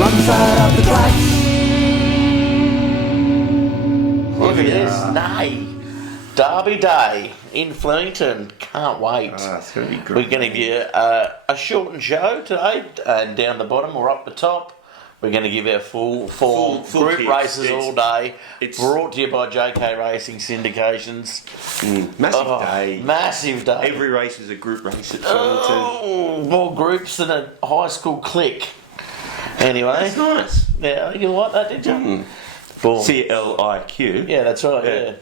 wrong side of the tracks. Look at this. Nay. Derby Day in Flemington. Can't wait. It's going to be great. We're going to give you a shortened show today, and down the bottom or up the top, we're going to give our full group kit. races all day. It's brought to you by JK Racing Syndications. massive day. Massive day. Every race is a group race at Flemington. More groups than a high school clique. Anyway. That's nice. Yeah, you like that, did you? Boom. CLIQ. Yeah, that's right, yeah.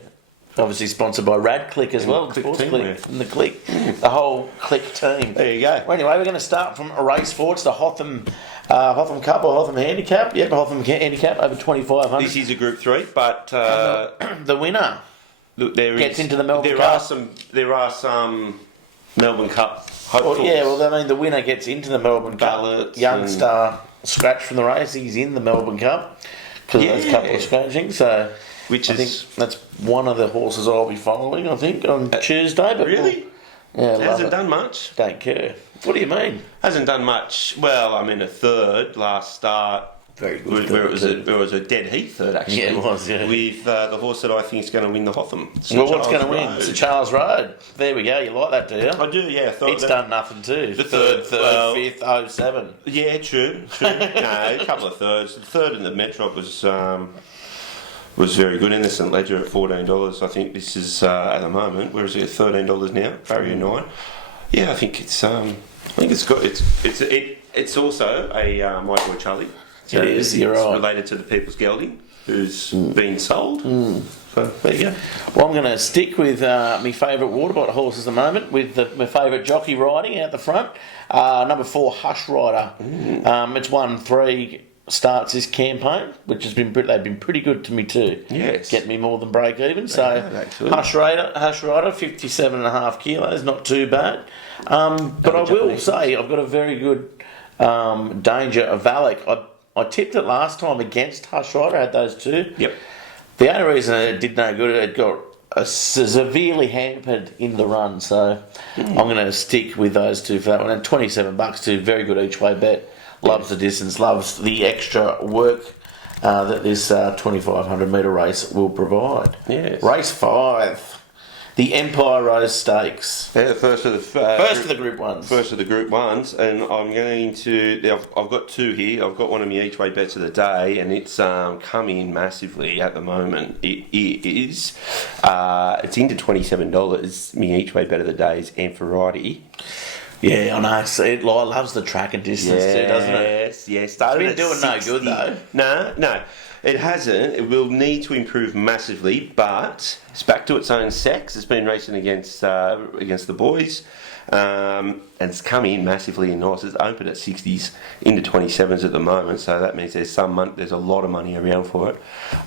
Obviously sponsored by Rad Click as well, Click Sports team, Click, and the Click, the whole Click team. There you go. Well, anyway, we're going to start from a race for it's the Hotham Cup or Hotham Handicap. Yep, Hotham Handicap over 2,500. This is a Group 3, but The winner look, gets into the Melbourne Cup. There are some Melbourne Cup hopefuls. Well, yeah, well, I mean, the winner gets into the Melbourne Cup. Ballots Youngster scratched from the race. He's in the Melbourne Cup because of those couple of scratching. So, I think that's one of the horses I'll be following, I think, on Tuesday. But really? Hasn't done much. Don't care. What do you mean? Hasn't done much. Well, I'm in a third last start. Very good. Where it was a dead heat third, actually. Yeah, it was, yeah. With the horse that I think is going to win the Hotham. Well, what's going to win? It's Charles Road. There we go. You like that, do you? I do, yeah. It's done nothing too. The third, fifth, 07. Yeah, true. No, a couple of thirds. The third in the Metro was very good in the St Ledger at $14. I think this is at the moment. Where is it? $13 now. Barrier 9. Yeah, I think it's. I think it's got. It's also a my boy Charlie. It is. You're it's right. related to the People's Gelding, who's been sold. So there you go. Well, I'm going to stick with my favourite waterbot horse at the moment, with my favourite jockey riding out the front. Number 4, Hush Rider. It's won 3 starts this campaign, which has been they've been pretty good to me too. Yes, getting me more than break even. So Hush Rider, 57.5 kilos, not too bad. But I will say I've got a very good danger of Valak. I tipped it last time against Hush Rider. I had those two. Yep. The only reason it did no good, it got severely hampered in the run. So I'm going to stick with those two for that one. And $27 too, very good each way bet. Loves the distance, loves the extra work that this 2,500 metre race will provide. Yes. Race 5, the Empire Rose Stakes. Yeah, first of the Group 1s. First of the Group 1s, and I'm going to. I've got 2 here. I've got one of my each way bets of the day, and it's come in massively at the moment. It is. It's into $27. My each way bet of the day is Amphitrite. Yeah, I know. It loves the track and distance too, doesn't it? Yes. It's been doing no good though. No. It hasn't. It will need to improve massively, but it's back to its own sex. It's been racing against the boys, and it's come in massively in nice. It's open at 60s into 27s at the moment, so that means there's a lot of money around for it.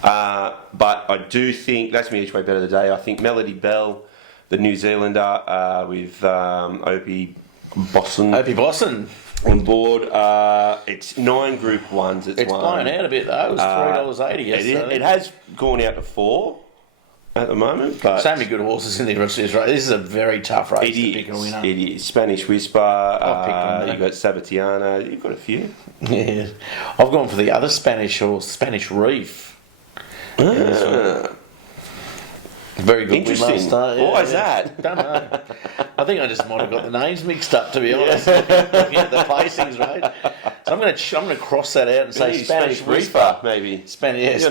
But I do think that's my each way bet of the day. I think Melody Bell, the New Zealander, with Opie Bosson on board. It's 9 Group 1s. It's blown out a bit though. It was $3.80 yesterday. It has gone out to 4 at the moment. But so many good horses in the rest of this race. This is a very tough race to pick a winner. It is. Spanish Whisper. You've got Sabatiana. You've got a few. Yeah, I've gone for the other Spanish horse, Spanish Reef. Very good win last start. Yeah, why is that? Don't know. I think I just might have got the names mixed up, to be honest. Looking at the placings, right? So I'm going to cross that out and say Spanish Whisper, maybe. Spanish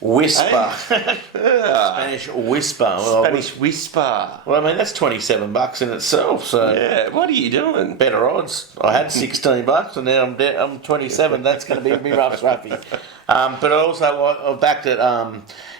Whisper. Spanish Whisper. Spanish Whisper. Well, I mean that's $27 in itself. So yeah, what are you doing? Better odds. I had $16 and now I'm 27. That's going to be a bit roughy. But also I backed it.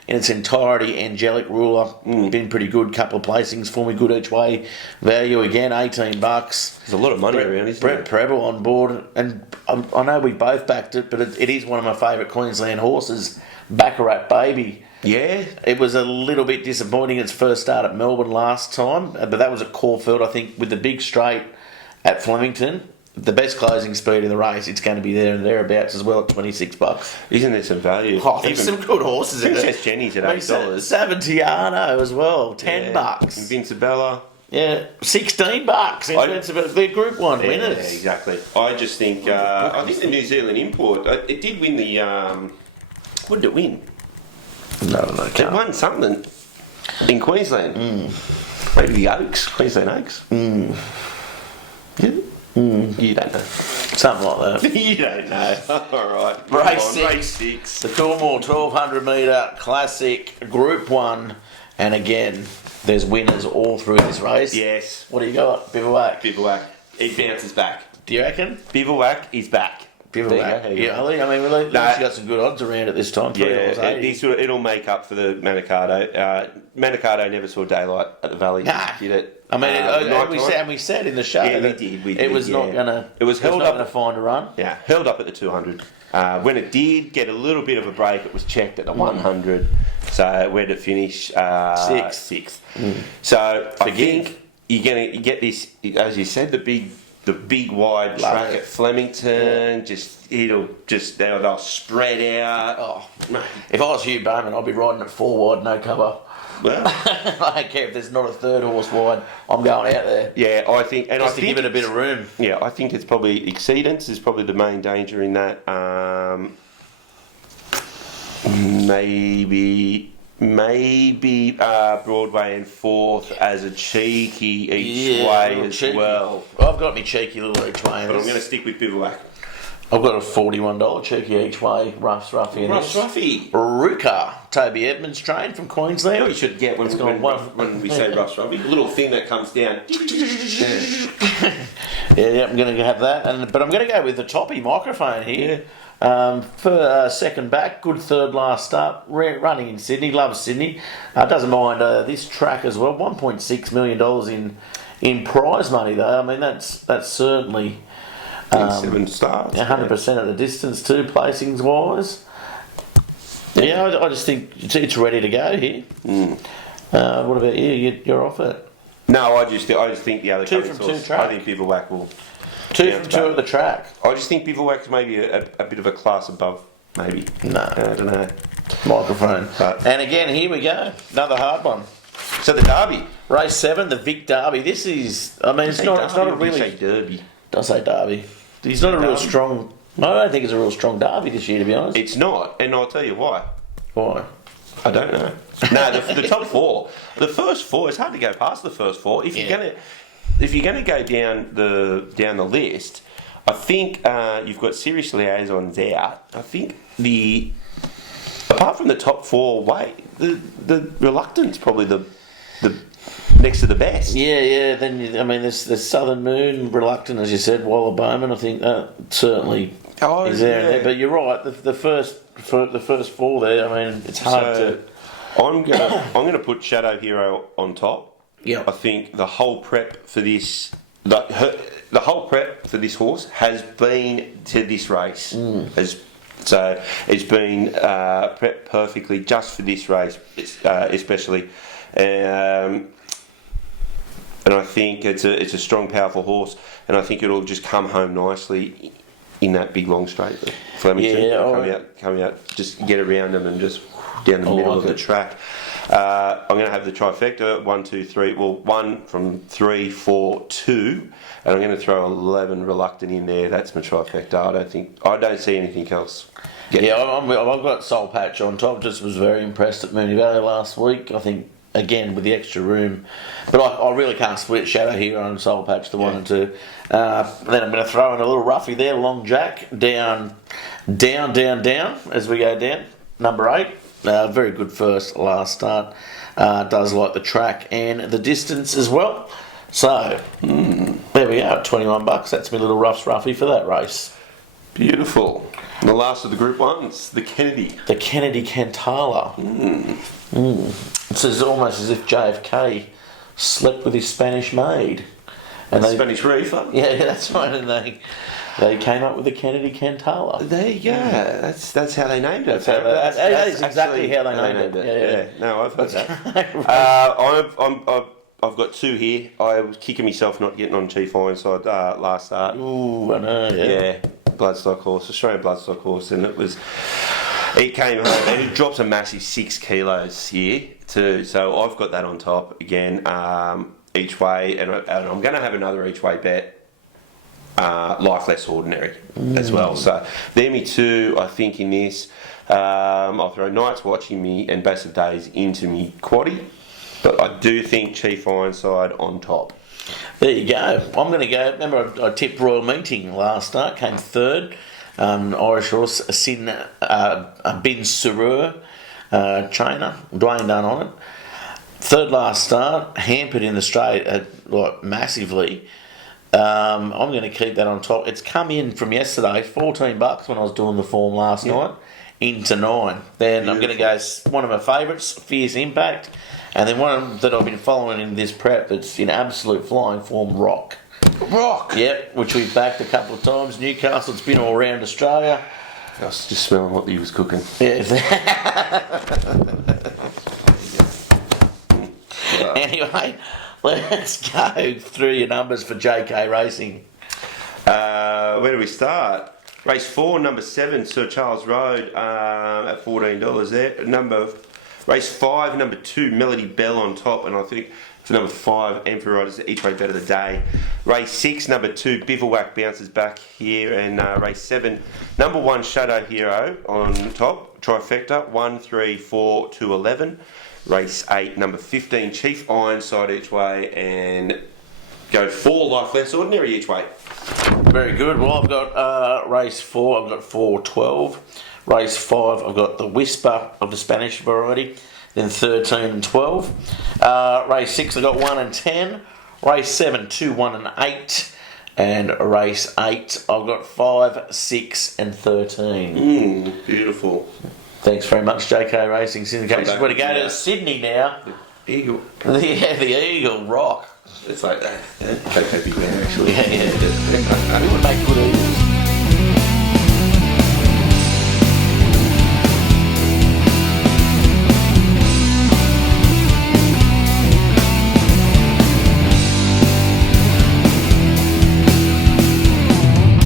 In its entirety, Angelic Ruler, been pretty good. Couple of placings for me, good each way. Value again, $18. There's a lot of money around, isn't Brett there? Preble on board, and I know we both backed it, but it is one of my favourite Queensland horses, Baccarat Baby. Yeah. It was a little bit disappointing its first start at Melbourne last time, but that was at Caulfield, I think, with the big straight at Flemington. The best closing speed of the race, it's going to be there and thereabouts as well at $26. Isn't there some value? Oh, there's some good horses in there. Princess Jenny's at $8. Savatiano as well, $10. Vincabella. Yeah, $16. It's the Group 1 winners. Yeah, exactly. I just think I think the New Zealand import. It did win the. What did it win? No, It won something in Queensland. Maybe the Oaks, Queensland Oaks. Yeah. You don't know. Something like that. You don't know. All right. Race 6. The Coolmore 1200 metre Classic Group 1. And again, there's winners all through this race. Yes. What do you got? Bivouac. It bounces back. Do you reckon? Bivouac is back. Bivouac. Yeah, I mean, we've got some good odds around at this time. It'll make up for the Manikato. Manikato never saw daylight at the Valley. Did it? I mean, we said in the show that it was not going to. It was held up to find a run. Yeah, held up at the 200. When it did get a little bit of a break, it was checked at the 100. So where did it finish? Sixth. So I think you get this, as you said, the big wide track at Flemington. They'll spread out. Oh, if I was Hugh Bowman, I'd be riding it 4 wide, no cover. Well, I don't care if there's not a third horse wide. I'm going out there. Yeah, I think, and just to give it a bit of room. Yeah, I think it's probably exceedance is probably the main danger in that. Maybe Broadway and Fourth as a cheeky each way as well. I've got me cheeky little each way. But I'm going to stick with Bivouac. I've got a $41 cheeky each way, Ruffy in this. Ruffy. Ruka, Toby Edmonds train from Queensland. You know what you should get when we say Ruffy? A little thing that comes down. Yeah, I'm going to have that. But I'm going to go with the toppy microphone here. For second back, good third last start, running in Sydney, loves Sydney. Doesn't mind this track as well. $1.6 million in prize money though. I mean that's certainly 7 starts. 100% of the distance too, placings wise. Yeah, I just think it's ready to go here. What about you? You're off it. No, I just think the other 2 from 2 track. I think Bivouac will. 2 from 2 at the track. I just think Bivouac's maybe a bit of a class above, maybe. No. I don't know. Microphone. And again, here we go. Another hard one. So the Derby. Race 7, the Vic Derby. This is, I mean, it's not a really... Say Derby. Don't say Derby. He's not a real strong... I don't think it's a real strong Derby this year, to be honest. It's not, and I'll tell you why. Why? I don't know. No, the top 4. The first 4, it's hard to go past the first 4. If you're going to go down the list, I think you've got serious liaisons out. I think apart from the top 4, the Reluctant's probably the next to the best. Yeah. Then there's Southern Moon, Reluctant, as you said, Waller Bowman. I think certainly is there. But you're right. The first 4 there. I mean, it's hard to. I'm gonna put Shadow Hero on top. Yeah. I think the whole prep for this, the whole prep for this horse has been to this race. So it's been prepped perfectly just for this race, especially. And I think it's a strong, powerful horse, and I think it'll just come home nicely in that big long straight. Flemington, coming out, just get around them and just down the middle of the track. I'm going to have the trifecta 1, 2, 3. Well, 1 from 3, 4, 2, and I'm going to throw 11 Reluctant in there. That's my trifecta. I don't see anything else. I've got Soul Patch on top. Just was very impressed at Moonee Valley last week. I think. Again, with the extra room. But I really can't split Shadow Hero and Soul Patch, the 1 and 2. Then I'm going to throw in a little roughie there, Long Jack, down, as we go down. Number 8, very good first, last start. Does like the track and the distance as well. So, there we go, $21. That's my little roughie for that race. Beautiful. And the last of the Group 1s, the Kennedy. The Kennedy Cantala. It's almost as if JFK slept with his Spanish maid. And Spanish reefer? Yeah, that's right. And they came up with the Kennedy Cantala. There you go. That's how they named it. That is exactly how they named it. Yeah. No, I've heard that. I've got 2 here. I was kicking myself not getting on Chief Ironside last start. Ooh, I know, yeah. Bloodstock horse, Australian bloodstock horse, and it came home and it drops a massive 6 kilos here too. So I've got that on top again. each way, and I'm going to have another each way bet. Life Less Ordinary as well. So they're me two, I think, in this. I'll throw Nights Watching Me and Best of Days into me quaddie, but I do think Chief Ironside on top. There you go. I'm going to go. Remember, I tipped Royal Meeting last start, came third. Irish horse, Sin Bin Surur trainer, Dwayne Dunn on it. Third last start, hampered in the straight massively. I'm going to keep that on top. It's come in from yesterday, $14 when I was doing the form last night, into 9. Then I'm going to go one of my favourites, Fierce Impact, and then one that I've been following in this prep that's in absolute flying form, Rock. Rock! Yep, which we've backed a couple of times. Newcastle, it's been all around Australia. I was just smelling what he was cooking. Yeah. Anyway, let's go through your numbers for JK Racing. Where do we start? Race 4, number 7, Sir Charles Road at $14 there. Race 5, number 2, Melody Bell on top, and I think for number 5, Emperor Riders, each way bet of the day. Race 6, number 2, Bivouac bounces back here, and race 7, number 1, Shadow Hero on top, trifecta, 1, 3, 4 to 11. Race 8, number 15, Chief Ironside each way, and go 4, Life Less Ordinary each way. Very good. Well, I've got race 4, I've got 4-12. Race 5, I've got the Whisper of the Spanish variety. Then 13 and 12. Race 6, I've got 1 and 10. Race 7, 2, 1 and 8. And race 8, I've got 5, 6 and 13. Beautiful. Thanks very much, JK Racing Syndication. We're going to go to Sydney now. Eagle. Yeah, the Eagle Rock. It's like that. JK Big Man, actually. Yeah. It would make good eagles.